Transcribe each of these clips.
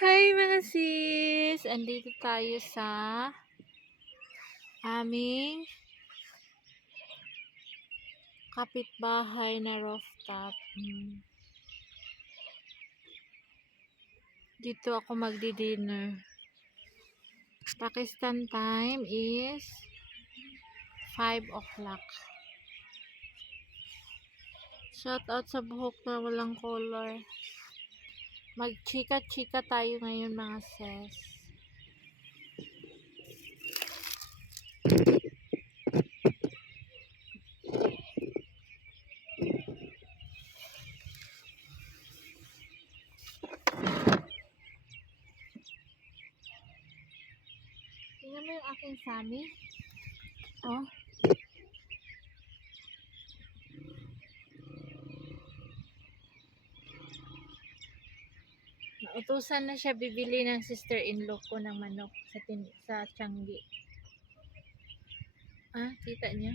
Hi mga sis! Andito tayo sa aming kapitbahay na rooftop. Dito ako magdi-dinner. Pakistan time is 5 o'clock. Shout out sa buhok na walang color. Magchika-chika tayo ngayon mga sis. Tingnan mo yung aking Sammy. Oh. Nautusan na siya bibili ng sister-in-law ko ng manok sa Tiangge. Ah, kita niyo?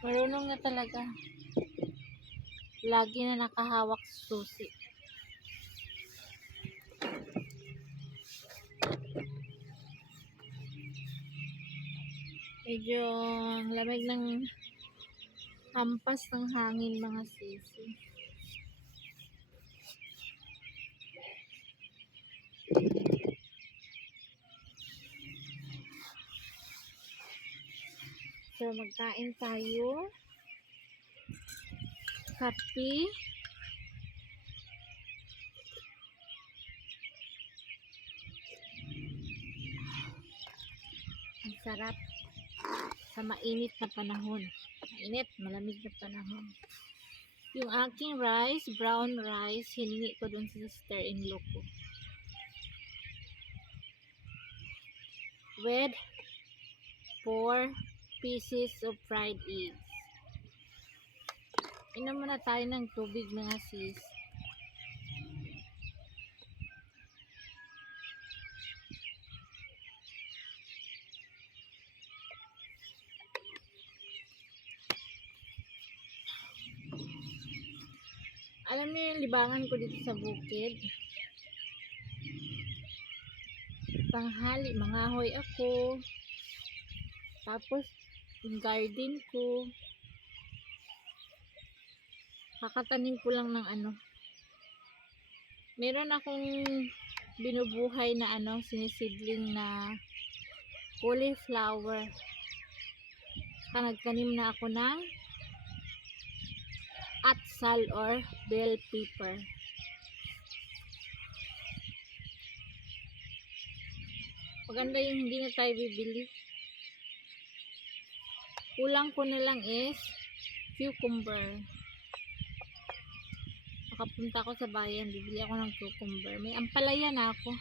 Marunong na talaga. Lagi na nakahawak sa susi. Medyo ang lamig ng hampas ng hangin mga sisi. So magkain tayo. Kape. Ang sarap sa mainit na panahon. Mainit, malamig na panahon. Yung aking rice, brown rice, hiningi ko dun sa sister-in-law ko. With 4 pieces of fried eggs. Inom muna tayo ng tubig mga sis. Alam niyo yung libangan ko dito sa bukid? Tanghali, mangahoy ako. Tapos, yung garden ko. Kakatanim ko lang ng meron akong binubuhay na sinisidling na cauliflower. Saka nagtanim na ako ng atsal or bell pepper. Maganda yung hindi na tayo bibili. Kulang ko na lang is cucumber. Makapunta ako sa bayan, bibili ako ng cucumber. May ampalaya na ako.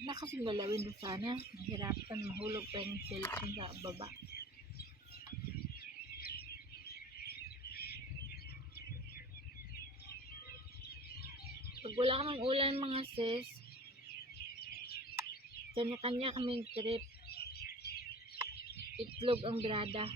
Nakasing galawin doon sana. Nahirapan mahulog pa yung cellphone sa baba. wala kaming ulan mga sis. Kanya-kanya kaming trip. Itlog ang brada.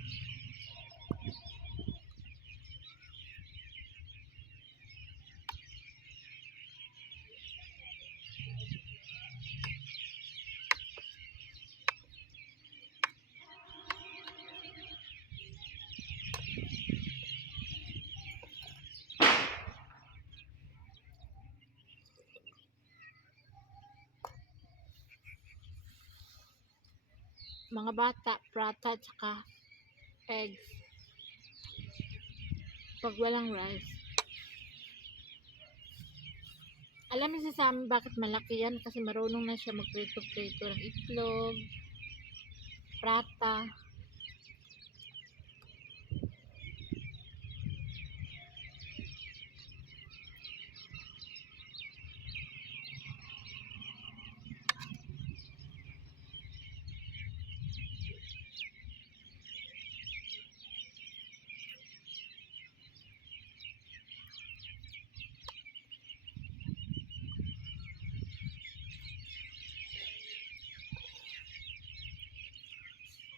Mga bata, prata, tsaka eggs. Pag walang rice. Alam niyo sa amin bakit malaki yan? Kasi marunong na siya magprito-prito ng itlog, prata.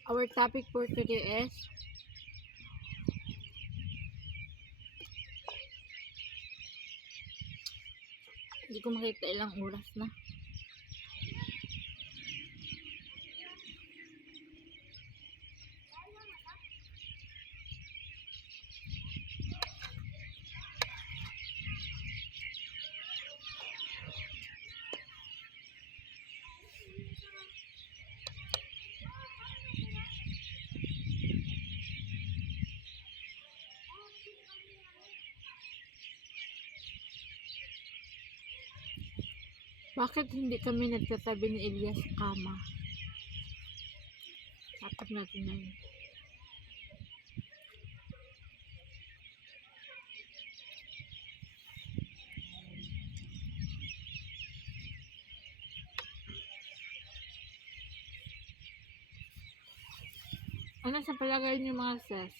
Our topic for today is hindi ko makita ilang oras na. Bakit hindi kami nagtatabi ni Elias sa kama? Dapat natin na yun. Ano sa palagay niyo mga sis?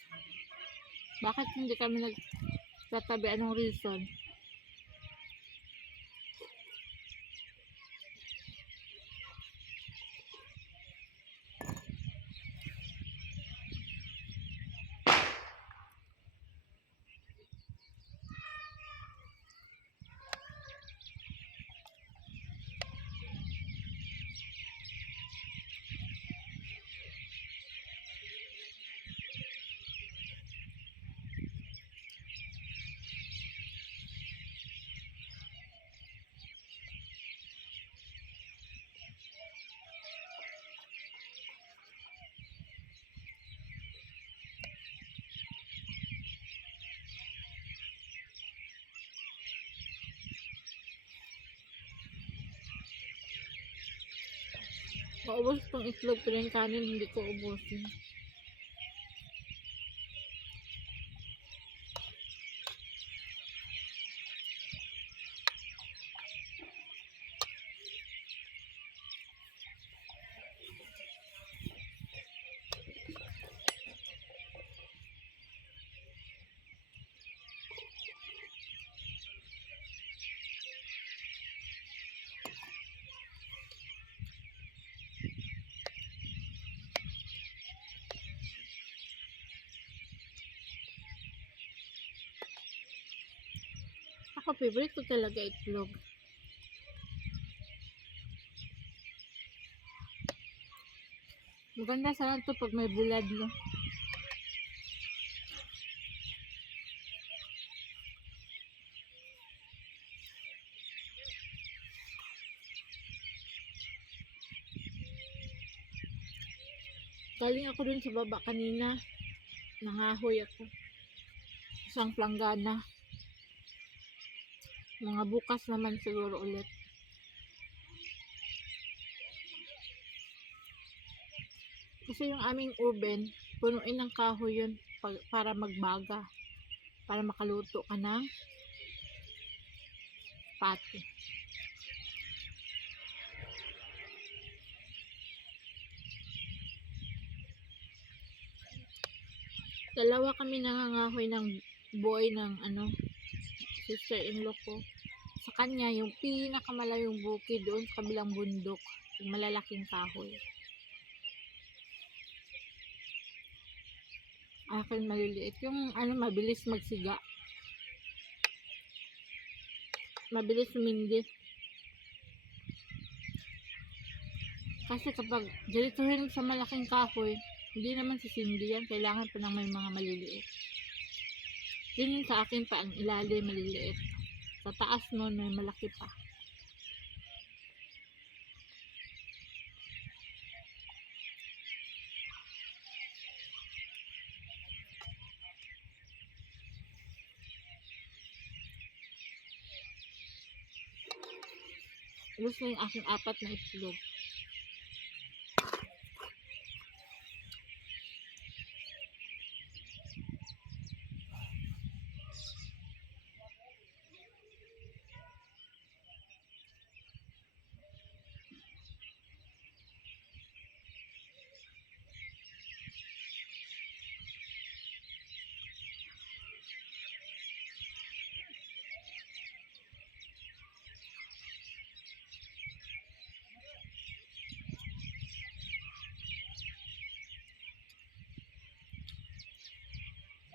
Bakit hindi kami nagtatabi? Anong reason? Maubos itong itlog pero yung kanin hindi ko ubusin. Ako, favorite ko talaga itlog. Maganda sana to pag may bulad, no? Galing ako dun sa baba kanina. Nangahoy ako. Isang planggana. Mga bukas naman siguro ulit. Kasi yung aming oven, punuin ng kahoy yun para magbaga. Para makaluto ka ng pati. Dalawa kami nangangahoy ng boy ng sister-in-law ko. sa kanya, yung pinakamalayong bukid doon sa kabilang bundok, yung malalaking kahoy. Akin maliliit. Yung mabilis magsiga. Mabilis sumindi. Kasi kapag dirituhin sa malaking kahoy, hindi naman sisindi yan. Kailangan pa ng may mga maliliit. Yun yung sa akin pa ang ilalim maliliit. Sa taas nun may malaki pa. Gusto yung aking 4 na itlog.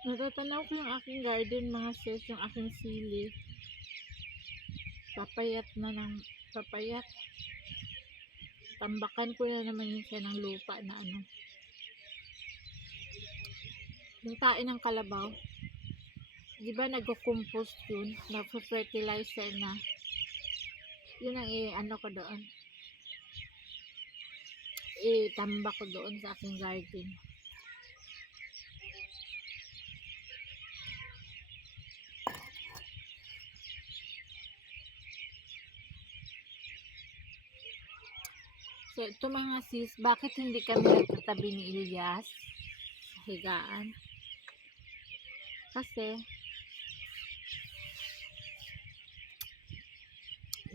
Natatanaw ko yung aking garden, mga sis, yung aking sili. Papayat na ng papayat. Tambakan ko na naman yun siya ng lupa na yung tae ng kalabaw. Di ba nagko-compost yun? Nagpo-fertilizer na. Yun ang ko doon. Itambak ko doon sa aking garden. So, ito mga sis, bakit hindi kami nagtatabi ni Ilyas sa higaan? Kasi,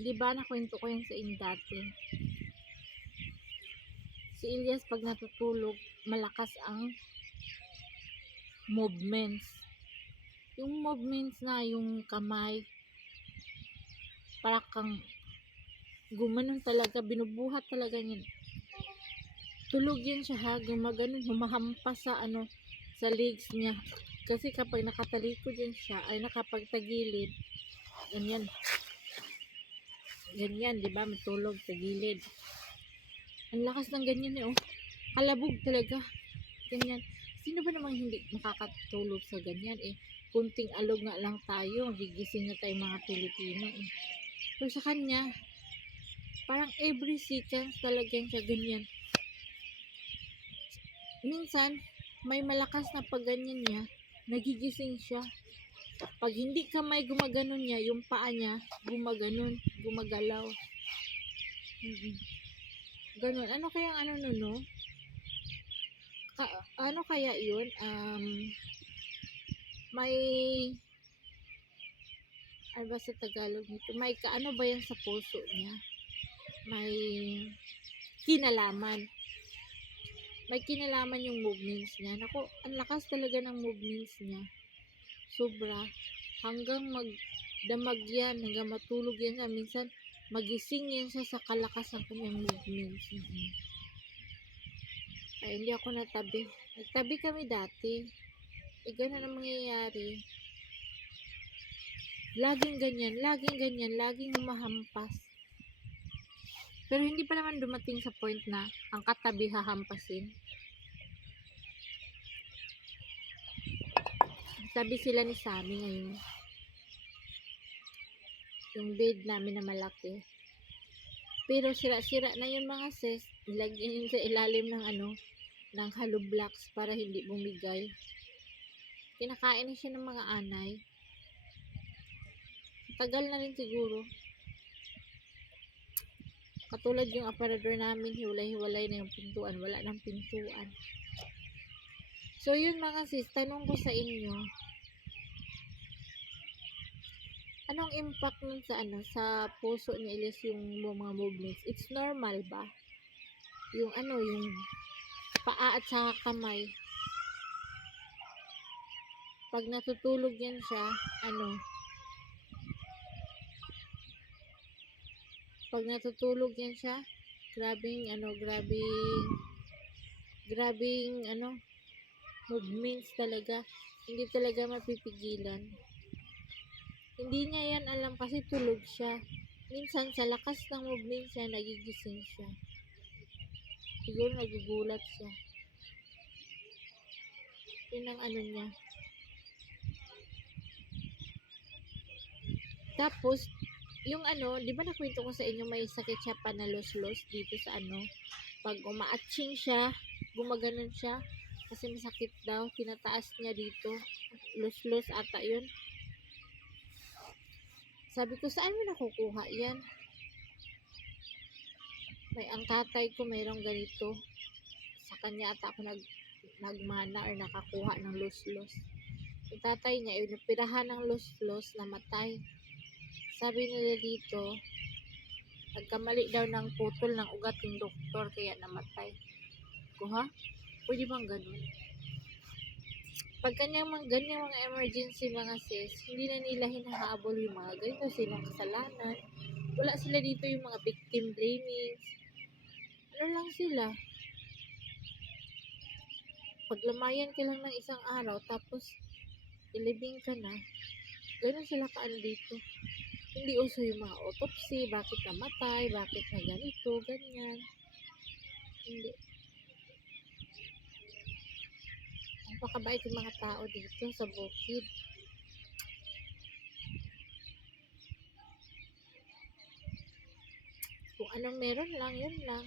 di ba nakwento ko yun sa inyo dati? Si Ilyas pag natutulog, malakas ang movements. Yung movements na yung kamay, para kang gumanon talaga, binubuhat talaga niyan. Tulog yan siya ha, gumaganon, humahampas sa sa legs niya. Kasi kapag nakatalikod yan siya, ay nakapagtagilid, ganyan, di ba? Matulog sa gilid. Ang lakas ng ganyan oh. Kalabog talaga. Ganyan. Sino ba namang hindi makakatulog sa ganyan eh? Kunting alog nga lang tayo, gigising na tayo mga Pilipino eh. Pero sa kanya, parang every seconds talagang siya ganyan. Minsan, may malakas na pag ganyan niya, nagigising siya. Pag hindi kamay gumaganon niya, yung paa niya, gumagalaw. Ganon. Ano kaya no? Ano kaya yun? May ano ba sa Tagalog nito? May ano ba yan sa puso niya? May kinalaman. May kinalaman yung movements niya. Naku, ang lakas talaga ng movements niya. Sobra. Hanggang magdamag yan, hanggang matulog yan siya. Minsan, magising yan siya sa kalakas ng kanyang movements. Ay, hindi ako natabi. Nagtabi kami dati. Ganun ang mangyayari. Laging ganyan, laging humahampas. Pero hindi pa naman dumating sa point na ang katabi hahampasin. Tabi sila ni Sammy ngayon. Yung bed namin na malaki. Pero sira-sira na yun mga sis. Ilagyan yun sa ilalim ng ng hollow blocks para hindi bumigay. Kinakain na siya ng mga anay. Tagal na rin siguro. Katulad yung aparador namin, hiwalay-hiwalay na yung pintuan. Wala nang pintuan. So yun mga sis, tanong ko sa inyo, anong impact nun sa sa puso ni Elias yung mga movements? It's normal ba? Yung yung paa at saka kamay. Pag natutulog yan siya, Pag natutulog yan siya, grabing movements talaga. Hindi talaga mapipigilan. Hindi niya yan alam kasi tulog siya. Minsan sa lakas ng movements niya, nagigising siya. Siguro nagugulat siya. Yun ang niya. Tapos, yung di ba nakwento ko sa inyo may sakit siya panalos-los dito sa pag umaatching siya, gumaganon siya, kasi masakit daw, tinataas niya dito, los-los ata yun. Sabi ko, saan mo nakukuha yan? Ang tatay ko mayroong ganito, sa kanya ata ako nagmana or nakakuha ng los-los. Yung tatay niya, yung napirahan ng los-los, namatay. Sabi nila dito, nagkamali daw ng putol ng ugat yung doktor, kaya namatay. Kuha? Pwede bang ganun? Pag ganyang mga emergency mga sis, hindi na nila hinahabol yung mga ganito, silang kasalanan. Wala sila dito yung mga victim blaming. Ano lang sila? Paglamayan ka lang ng isang araw, tapos ilibing ka na, ganun sila dito. Hindi uso yung mga autopsy, bakit namatay, bakit na ganito, ganyan. Hindi. Napakabait yung mga tao dito sa bukid. Kung anong meron lang, yun lang.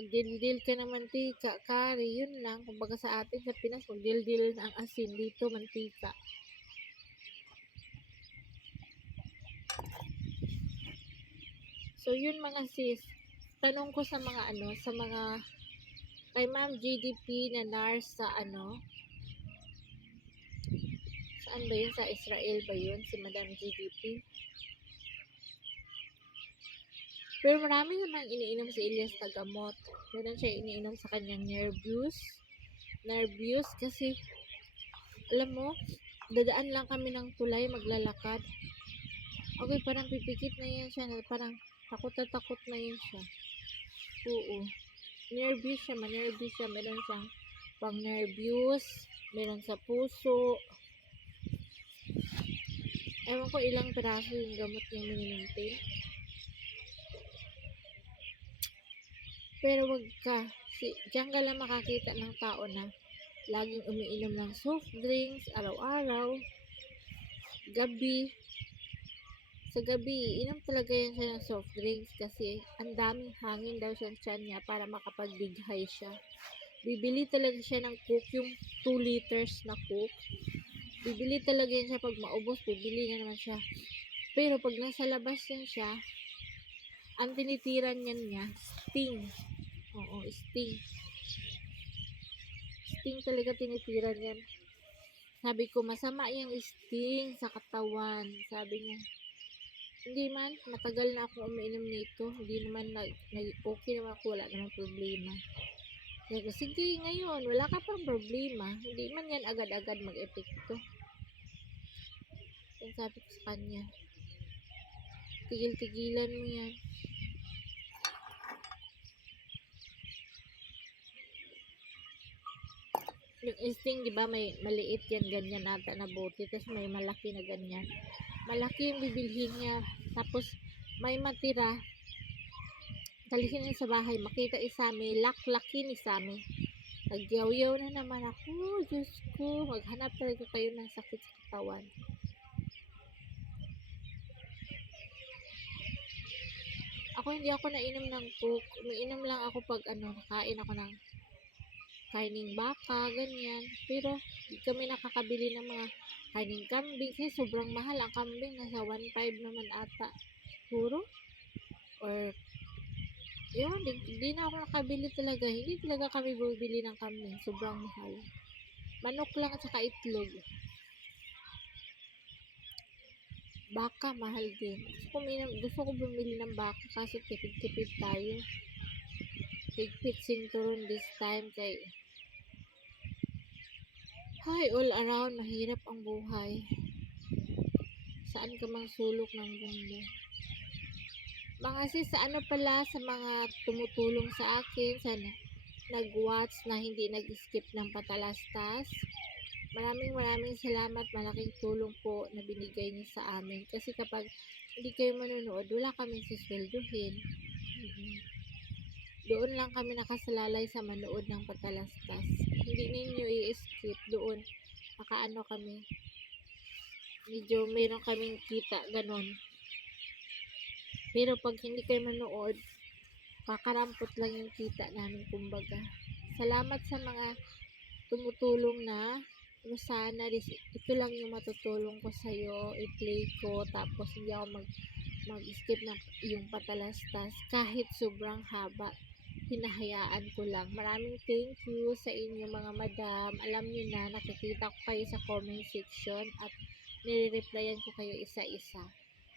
Magdildil ka ng mantika, kari, yun lang. Kumbaga sa atin sa Pinas, magdildil ang asin, dito mantika. So, yun mga sis. Tanong ko sa mga kay Ma'am GDP na nurse sa saan ba yun? Sa Israel ba yun? Si Madam GDP? Pero marami namang iniinom si Elias na gamot. Meron siya iniinom sa kanyang Nervous kasi, alam mo, dadaan lang kami ng tulay, maglalakad. Okay, parang pipikit na yan siya. Parang takot na yun siya. Oo. Nervous siya. Meron siyang pang nervous. Meron sa puso. Ewan ko ilang piraso yung gamot niyang minimintain. Pero wag ka. Diyan ka lang makakita ng tao na laging umiinom ng soft drinks, araw-araw. Sa gabi, inom talaga yan siya ng soft drinks kasi ang daming hangin daw sa tiyan niya para makapagdighay siya. Bibili talaga siya ng Coke, yung 2 liters na Coke. Bibili talaga yan siya pag maubos, bibili na naman siya. Pero pag nasa labas yan siya, ang tinitiran niya, Sting. Oo, Sting. Sting talaga tinitiran yan. Sabi ko, masama yung Sting sa katawan. Sabi niya, hindi man, matagal na ako umiinom nito. Hindi naman, okay naman ako, wala naman problema. Sabi ko, sige ngayon, wala ka pang problema. Hindi man yan agad-agad mag-epekto. Yan sabi ko sa kanya, tigil-tigilan mo yan. Yung Sting, di ba, may maliit yan, ganyan ata na bote. Tapos may malaki na ganyan. Malaki yung bibilhin niya. Tapos, may matira. Talihin niya sa bahay. Makita isami. Laklaki ni Sami. Nagyaw-yaw na naman ako. Diyos ko. Maghanap talaga kayo ng sakit sa katawan. Ako hindi ako nainom ng Coke. Umiinom lang ako pag nakain ako ng kaining baka, ganyan. Pero, hindi kami nakakabili ng mga kaining kambing. Kasi sobrang mahal ang kambing. Nasa 1.5 naman ata. Puro. Or, yun, hindi na ako nakabili talaga. Hindi talaga kami bumibili ng kambing. Sobrang mahal. Manok lang at saka itlog. Baka, mahal din. Gusto ko bumili ng baka kasi tipid-tipid tayo. Higpit sinturon this time kay all around mahirap ang buhay. Saan ka mang sulok ng mundo. Mga sis, sa ano pala sa mga tumutulong sa akin, sa nag-watch na hindi nag-skip ng patalastas. Maraming salamat. Malaking tulong po na binigay niyo sa amin. Kasi kapag hindi kayo manonood, wala kaming sisweldohin. Doon lang kami nakasalalay sa manood ng patalastas. Hindi ninyo i-skip doon. Nakaano kami. Medyo meron kaming kita, ganon. Pero pag hindi kayo manood, kakarampot lang yung kita namin, kumbaga. Salamat sa mga tumutulong na. Sana ito lang yung matutulong ko sa'yo, i-play ko, tapos hindi ako mag-skip na yung patalastas. Kahit sobrang haba, hinahayaan ko lang. Maraming thank you sa inyo mga madam. Alam niyo na, nakikita ko kayo sa comment section at nire-replyan ko kayo isa-isa.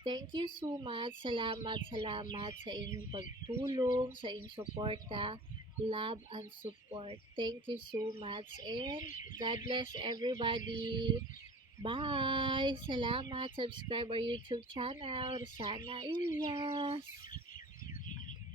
Thank you so much. Salamat sa inyong pagtulong, sa inyong suporta, love and support. Thank you so much and God bless everybody. Bye! Salamat. Subscribe our YouTube channel, Rosana Ilyas.